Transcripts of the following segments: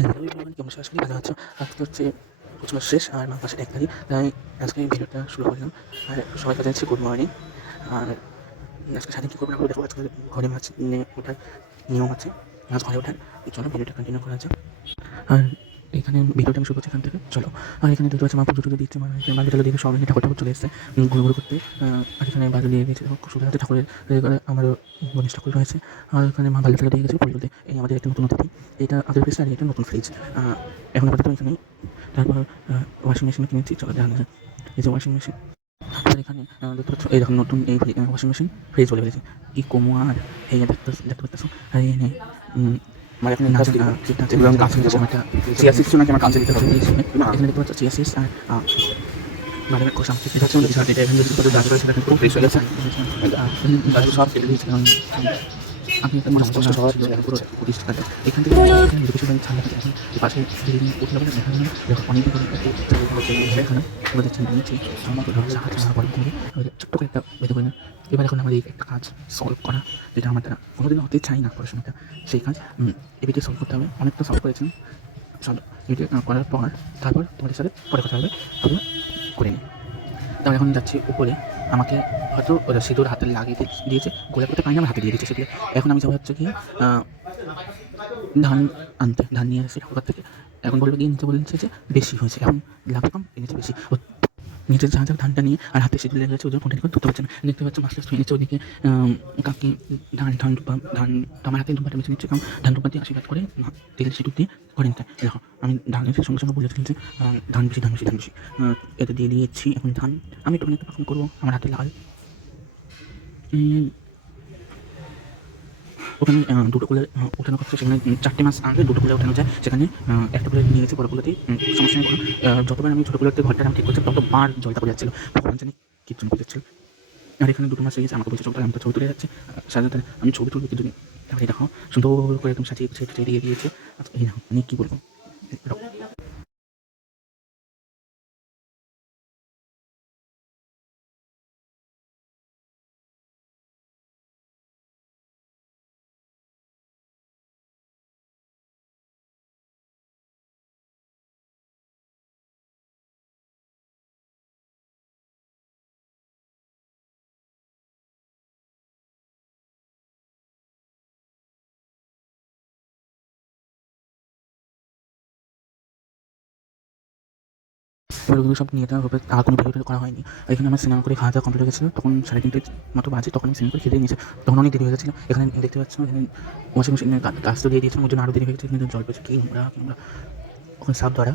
Hello everyone, কেমন আছো? আশা করি ভালো আছো। আজকে হচ্ছে পৌষ মাস শেষ আর মাঘ মাসের ১ তারিখ। তাই আজকে ভিডিওটা শুরু করলাম। আর সবাইকে জানাচ্ছি গুড মর্নিং। আর আজকে সারাদিন কী করবো না করবো দেখো। আজকে ঘরে মাছ ওঠার নিয়ম আছে, মাছ ঘরে ওঠার। চলো ভিডিওটা কন্টিনিউ করা যাক। আর এখানে ভিডিওটা আমি শুরু করছি এখান থেকে, চলো। আর এখানে দেখতে পাচ্ছি মা পুজো টুজো দিচ্ছে, মানে এখানে বালতি টালতি দিয়ে সব এখানে ঠাকুর ঠাকুর চলে এসেছে ঘুরু ঘুরু করতে। আর এখানে বালতি দিয়ে গেছে, খুব সুন্দর হাতে ঠাকুরের আমারও গণেশ ঠাকুর রয়েছে। আর এখানে মা বালতি টালতি দিয়ে গেছে ফুল তুলতে। এই আমাদের একটা নতুন অতিথি, এটা আগের ফ্রিজ আর এটা নতুন ফ্রিজ। এখন আপাতত এখানে। তারপর ওয়াশিং মেশিন কিনেছি, চলো দেখা যাক। এই যে ওয়াশিং মেশিন, আর এখানে দেখতে পাচ্ছ এই দেখুন নতুন এই ওয়াশিং মেশিন ফ্রিজ বলে ফেলেছি কি কমো। আর এই যে দেখতে পাচ্ছ। আর এই আমার এখানে নাচ চিয়া সিডস নাকি আমার কাছে দিতে হবে। এখানে দেখতে পাচ্ছ চিয়া সিডস আর বাদামের খোসা। এটা হচ্ছে আমাদের ছাদ, এটা এখানে যে দাদু রয়েছে এখানে খুব ফ্রেশ হয়ে গেছে। দাদু সব কেটে দিয়েছে, কারণ আমি একটা মনে কষ্ট সবার পুরো প্রতিষ্ঠা এখান থেকে এডুকেশন ব্যাংক ছাড়া এখন এই পাশে উঠলে বলে দেখা গেল দেখো অনেকদিন ধরে এখানে বলে যাচ্ছেন নিচে আমার ছাড়া বড় করে ছোট্ট করে একটা বেঁধে করে না। এবার এখন আমাদের একটা কাজ সলভ করা, যেটা আমরা কোনোদিনও হতে চাই না পড়াশোনাটা, সেই কাজ এবিটি সলভ করতে হবে। অনেকটা সলভ করেছেন, চলো এবিটি করার পর তারপর তোমাদের সাথে পরে কথা হবে, আমরা করে নিই। তারপর এখন যাচ্ছি উপরে। আমাকে হয়তো ওরা সিঁদুর হাতে লাগিয়ে দিয়েছে, গোলা করতে পারি না, আমার হাতে দিয়ে দিয়েছে সেগুলো। এখন আমি যাবো হচ্ছে কি ধান আনতে, ধান নিয়ে এসে ঠাকুর থেকে। এখন বললো গিয়ে নিচে বলছে যে বেশি হয়েছে, এখন লাভ কম এনেছে বেশি। নিচে যা যা ধানটা নিয়ে আর হাতে সিঁদুর লেগে গেছে, ওদের ফোনটা ধরতে পারছে না। দেখতে পাচ্ছে মাস্টার ছুঁয়ে নিচ্ছে ওদিকে কাকি ধান আমার হাতে ধূপাটা বেছে নিচ্ছে, কারণ ধান ধূপা দিয়ে আশীর্বাদ করে তেল সিঁদুর দিয়ে করে নিতে। দেখো আমি ধানের সঙ্গে সঙ্গে বলে ফেলছি ধান বেশি ধান বেশি ধান বেশি। এটা দিয়ে দিয়েছি। এখন ধান আমি একটু একটা পারফর্ম করবো, আমার হাতে লাল। ওখানে দুটো কুলে ওঠানো করছে, সেখানে 4টে মাছ আনলে দুটো কুলে ওঠানো যায়। সেখানে একটা কুলে নিয়ে গেছে বড় কুলেতেই, সমস্যা নেই কোনো। যতবার আমি ছোটো কুলেতে ঘরটা আমি ঠিক করছি ততবার জলটা পড়ে যাচ্ছিল, ভগবান জানি কী জন্য পড়ে যাচ্ছিল। আর এখানে দুটো মাছ গেছে, আমাকে বলছে চলতে, আমি তো ছবি তুলে যাচ্ছে সাজাতে। আমি ছবি তুলবো কিন্তু তারপরে দেখো সুন্দর করে একদম সাজিয়ে সেটা দিয়ে দিয়েছে। এই দেখো মানে কী বলবো। এবার ওগুলো সব নিয়ে দেওয়া হবে, আর কোনো ভিডিও করা হয়নি। এখানে আমার সিনেমা করে খাওয়া দাওয়া কমপ্লিট হয়ে গেছিলো, তখন 3:30 মতো বাজে, তখন আমি সিনেমা করে খেতে নিয়েছি। তখন অনেক দেরি হয়ে গেছিলো। এখানে দেখতে পাচ্ছ এখানে ওয়াশিং মেশিনের কাজ তো দিয়ে দিয়েছিলাম, ওই জন্য আরও দেরি হয়ে গেছে। এখানে জল পেয়েছে কি নোংরা কিংবা ওখানে সাপ ধরা।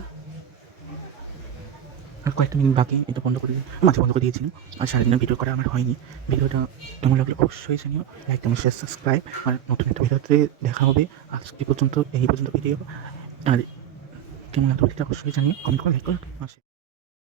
আর কয়েকটা মিনিট বাকি, এটা বন্ধ করে মাঝে বন্ধ করে দিয়েছিলাম। আর সারাদিনের ভিডিও করা আমার হয়নি। ভিডিওটা কেমন লাগলো অবশ্যই জানিও, লাইক কমেন্ট শেয়ার সাবস্ক্রাইব। আর নতুন একটা ভিডিওতে দেখা হবে। আজকে পর্যন্ত এই পর্যন্ত ভিডিও। আর কেমন লাগলো ভিডিওটা অবশ্যই জানিও, কমেন্ট করে লাইক করে আসে।